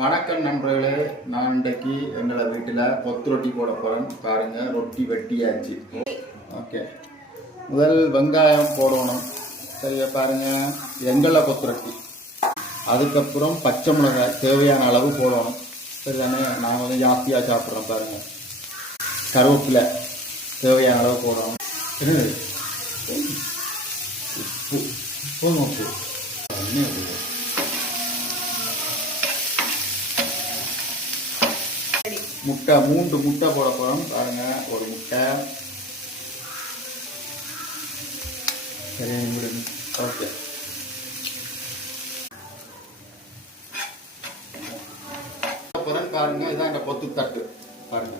வணக்கம் நண்பர்களே, நான் இன்றைக்கு எங்களை வீட்டில் கொத்து ரொட்டி போட போகிறேன். பாருங்கள், ரொட்டி வெட்டியாச்சு. ஓகே, முதல் வெங்காயம் போடணும். சரியா, பாருங்கள், எங்களை கொத்து ரொட்டி. அதுக்கப்புறம் பச்சை மிளகாய் தேவையான அளவு போடணும். சரிதானே, நான் வந்து ஜாஸ்தியாக சாப்பிட்றேன். பாருங்கள், கருவேப்பிலை தேவையான அளவு போடணும். உப்பு உப்பு முட்டை 3 முட்டை போட போகிறோம். பாருங்க, ஒரு முட்டை. சரி, ஓகே. பாருங்க, இதான் இந்த கொத்து தட்டு. பாருங்க,